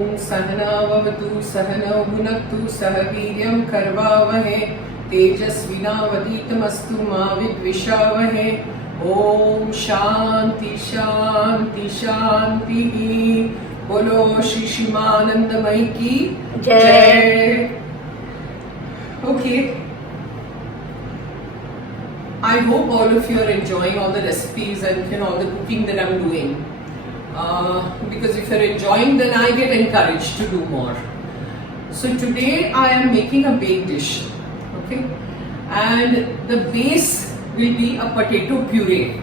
सहनावतु सहनौ भुनक्तु सह वीर्यं करवावहे तेजस्विनावधीतमस्तु मा विद्विषावहे। ओम शांति शांति शांति। बोलो श्री शिवानंदमयी की जय। Okay, I hope all of you are enjoying all the recipes and all the cooking that I'm doing. Because if you're enjoying, then I get encouraged to do more. So today I am making a baked dish, okay, and the base will be a potato puree,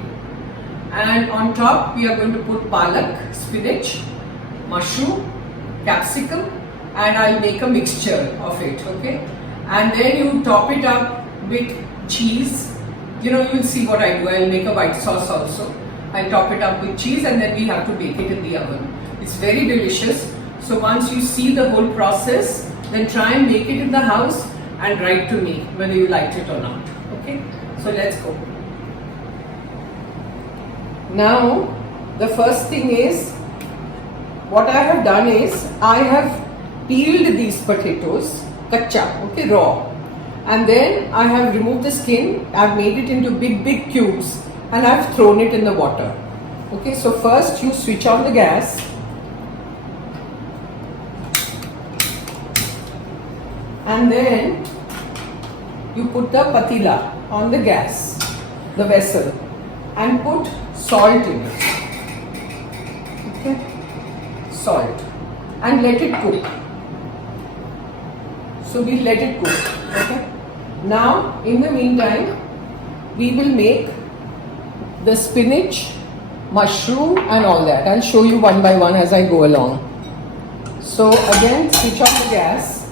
and on top we are going to put palak, spinach, mushroom, capsicum, and I'll make a mixture of it, okay, and then you top it up with cheese. You'll see what I do. I'll make a white sauce also. I top it up with cheese and then we have to bake it in the oven. It's very delicious. So once you see the whole process, then try and make it in the house and write to me whether you liked it or not. Okay? So let's go. Now, the first thing is, what I have done is, I have peeled these potatoes, kacha, okay, raw. And then I have removed the skin. I've made it into big cubes. And I've thrown it in the water. Okay, so first you switch on the gas. And then you put the patila on the gas, the vessel, and put salt in it. Okay, salt. And let it cook. So we let it cook. Okay. Now, in the meantime, we will make the spinach, mushroom and all that. I'll show you one by one as I go along. So again, switch on the gas.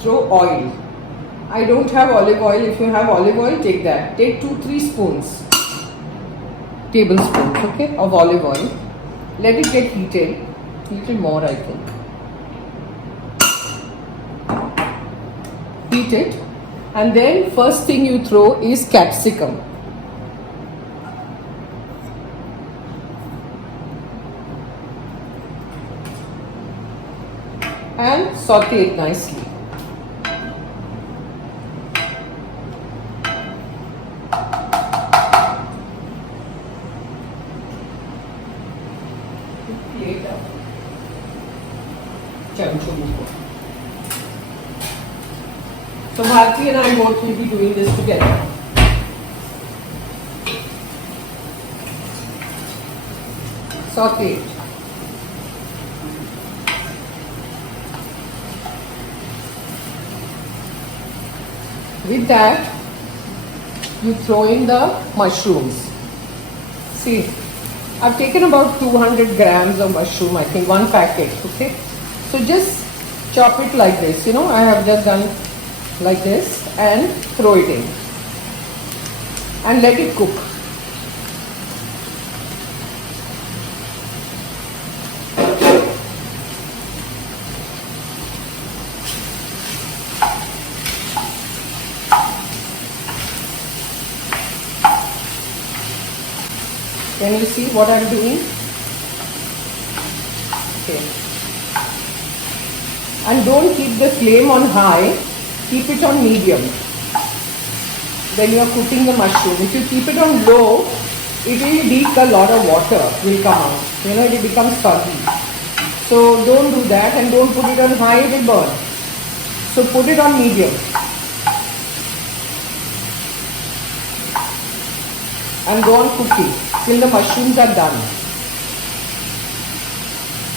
Throw oil. I don't have olive oil. If you have olive oil, take that. Take 2-3 spoons, tablespoons, okay, of olive oil. Let it get heated. Little more, I think. Heat it, and then first thing you throw is capsicum. And saute it nicely. So Bharti and I both will be doing this together. Saute it. With that, you throw in the mushrooms. See, I've taken about 200 grams of mushroom, I think, one packet, okay? So just chop it like this, I have just done like this and throw it in and let it cook. Can you see what I'm doing? Okay. And don't keep the flame on high. Keep it on medium when you are cooking the mushroom. If you keep it on low, it will leak a lot of water, will come out. It will become soggy. So don't do that, and don't put it on high, it will burn. So put it on medium. And go on cooking till the mushrooms are done.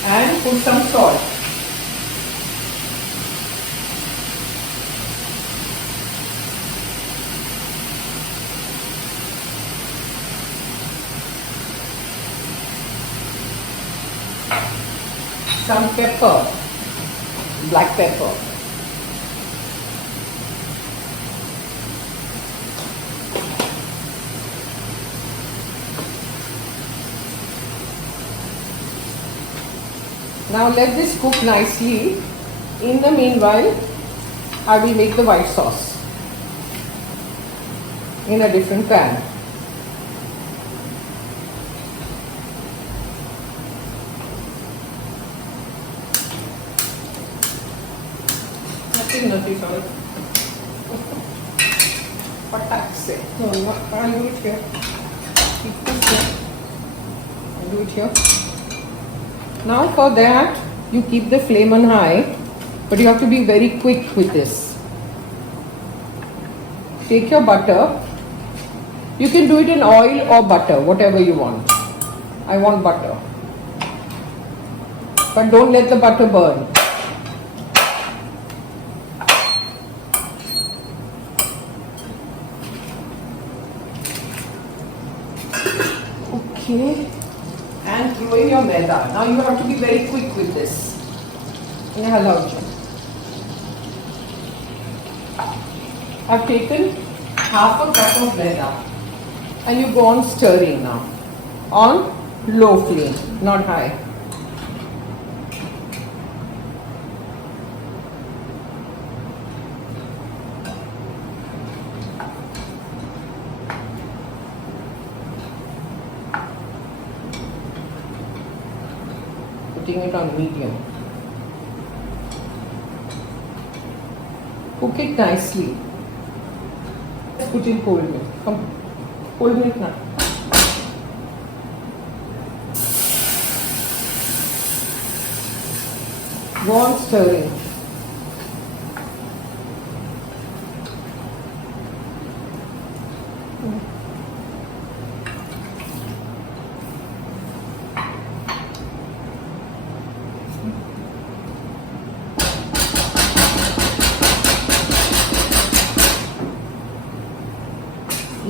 And put some salt. Some pepper, black pepper. Now let this cook nicely. In the meanwhile, I will make the white sauce. in a different pan. Nothing, sorry. For tax sake. No, I'll do it here. Keep this here. I'll do it here. Now for that, you keep the flame on high, but you have to be very quick with this. Take your butter. You can do it in oil or butter, whatever you want. I want butter. But don't let the butter burn. Okay. And throw in your maida. Now you have to be very quick with this. I've taken half a cup of maida and you go on stirring now on low flame, not high. Putting it on medium. Cook it nicely. Let's put in cold milk. Come, cold milk now. Go on stirring.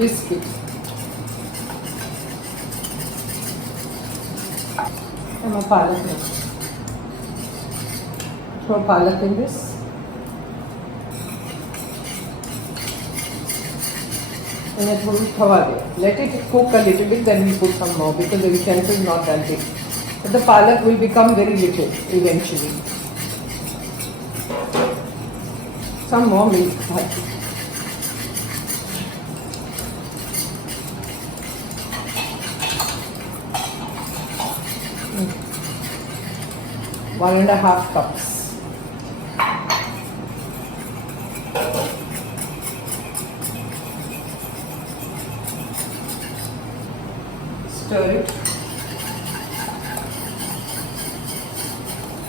Whisk it. And a palak in. Throw palak in this. And it will let it cook a little bit, then we put some more because the utensil is not that big. But the palak will become very little eventually. Some more milk. 1.5 cups. Stir it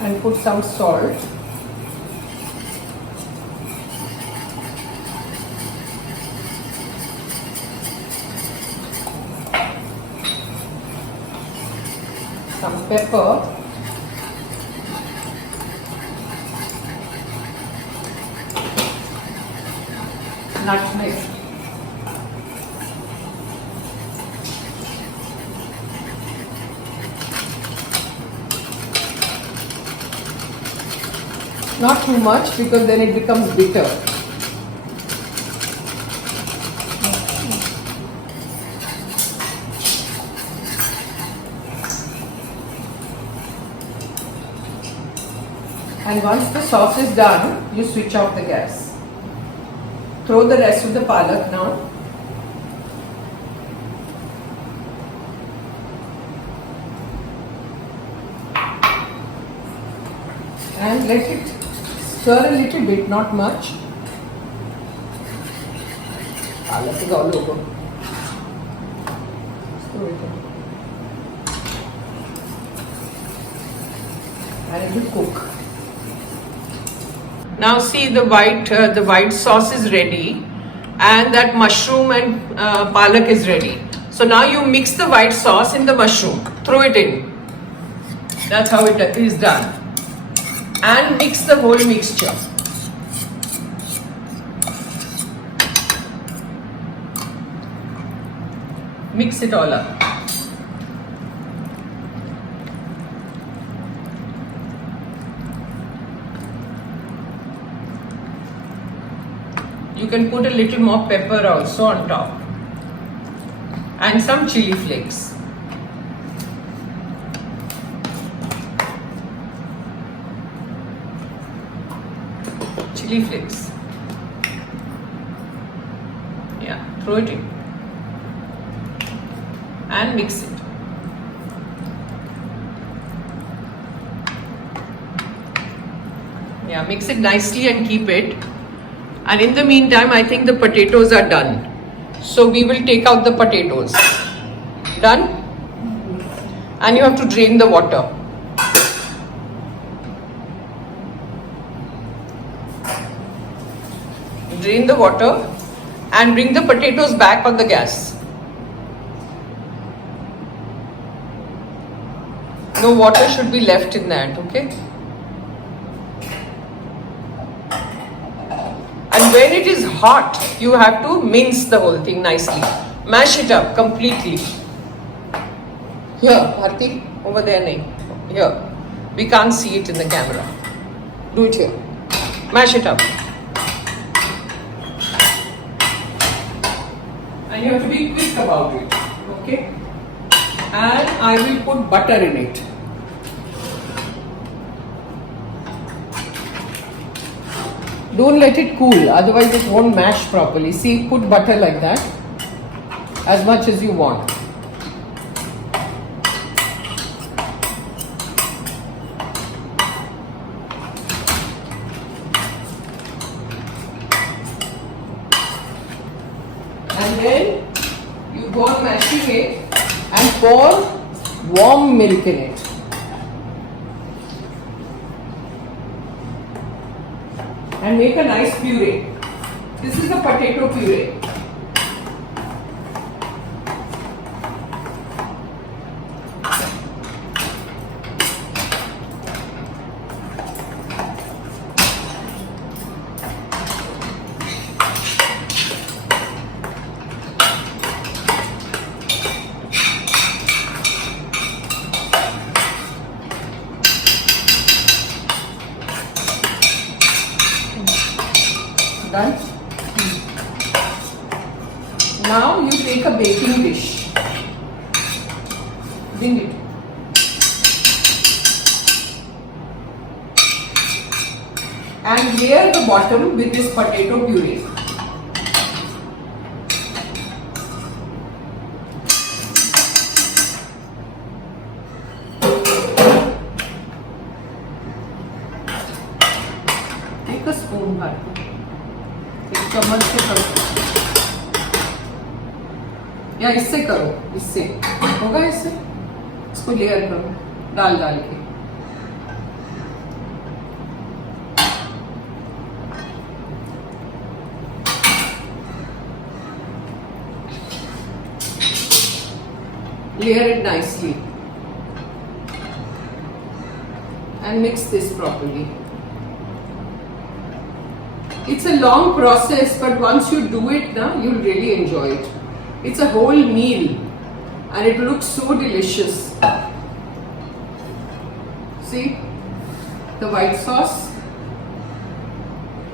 and put some salt. Some pepper. Nutmeg. Not too much because then it becomes bitter. And once the sauce is done, you switch off the gas. Throw the rest of the palak now. And let it stir a little bit, not much. Palak is all over. Throw it in. And it will cook. Now see the white sauce is ready and that mushroom and palak is ready. So now you mix the white sauce in the mushroom. Throw it in. That's how it is done. And mix the whole mixture. Mix it all up. You can put a little more pepper also on top and some chili flakes. Chili flakes. Yeah. Throw it in and mix it. Yeah, mix it nicely and keep it. And in the meantime, I think the potatoes are done. So we will take out the potatoes. Done? And you have to drain the water. Drain the water and bring the potatoes back on the gas. No water should be left in that, okay? And when it is hot, you have to mince the whole thing nicely. Mash it up completely. Here, Bharti, over there, nahi. Here. We can't see it in the camera. Do it here. Mash it up. And you have to be quick about it, okay? And I will put butter in it. Don't let it cool, otherwise it won't mash properly. See, put butter like that, as much as you want. And then you go on mashing it and pour warm milk in it. And make a nice puree. This is the potato puree. Done? Now you take a baking dish. Bring it. And layer the bottom with this potato puree. Take a spoon, Bharti. चम्मच से करो या इससे करो, इससे होगा, इससे इसको लेयर करो डाल डाल के. Layer it nicely and mix this properly. It's a long process, but once you do it, you'll really enjoy it. It's a whole meal and it looks so delicious. See, the white sauce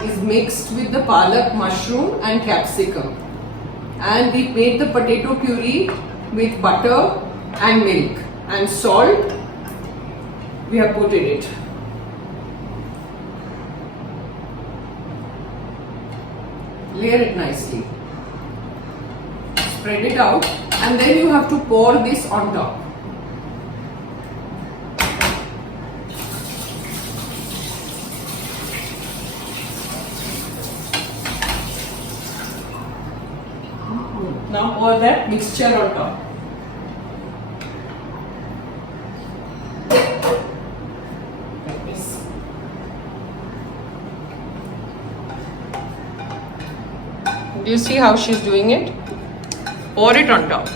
is mixed with the palak, mushroom and capsicum. And we made the potato puree with butter and milk and salt. We have put in it. Layer it nicely. Spread it out and then you have to pour this on top. Now pour that mixture on top. Do you see how she's doing it? Pour it on top.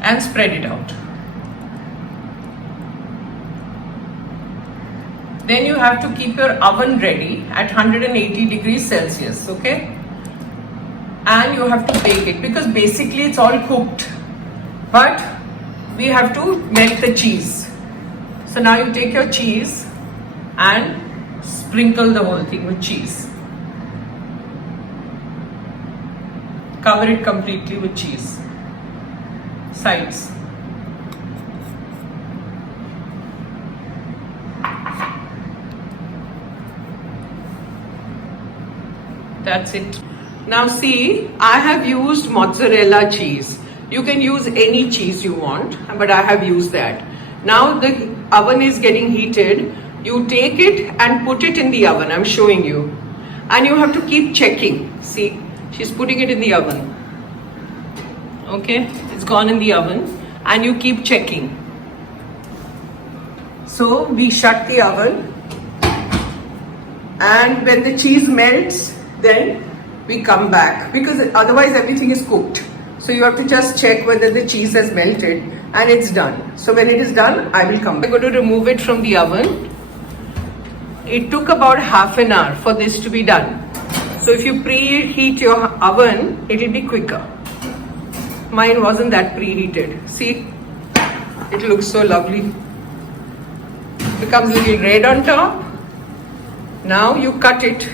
And spread it out. Then you have to keep your oven ready at 180 degrees Celsius, okay? And you have to bake it because basically it's all cooked. But we have to melt the cheese. So now you take your cheese and sprinkle the whole thing with cheese. Cover it completely with cheese. Sides. That's it. Now see, I have used mozzarella cheese. You can use any cheese you want, but I have used that. Now the oven is getting heated. You take it and put it in the oven. I'm showing you. And you have to keep checking. See, she's putting it in the oven. Okay, it's gone in the oven. And you keep checking. So we shut the oven. And when the cheese melts, then we come back. Because otherwise everything is cooked. So you have to just check whether the cheese has melted. And it's done. So when it is done, I will come back. I'm going to remove it from the oven. It took about half an hour for this to be done. So if you preheat your oven, it will be quicker. Mine wasn't that preheated. See, it looks so lovely. Becomes a little red on top. Now you cut it.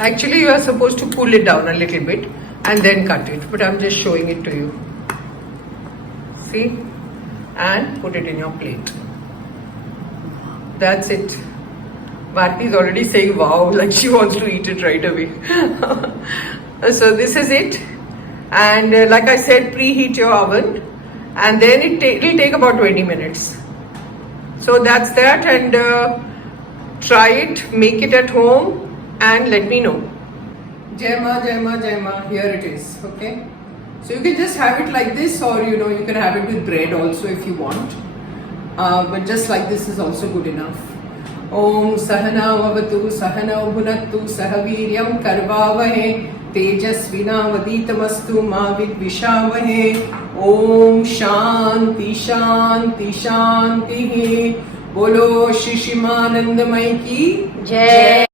Actually, you are supposed to pull it down a little bit and then cut it, but I'm just showing it to you. See? And put it in your plate. That's it. Bharti is already saying wow, like she wants to eat it right away. So this is it. And like I said, preheat your oven and then it will take about 20 minutes. So that's that, and try it, make it at home and let me know. Jaima, Jaima, Jaima, here it is, okay? So you can just have it like this, or you can have it with bread also if you want. But just like this is also good enough. Om Sahana Vavatu Sahana Bhunattu Sahaviryam Karvavahe Tejasvina Vaditamastu Ma Vidvishavahe. Om Shanti Shanti Shanti. Bolo Shishimanandamai ki Jai.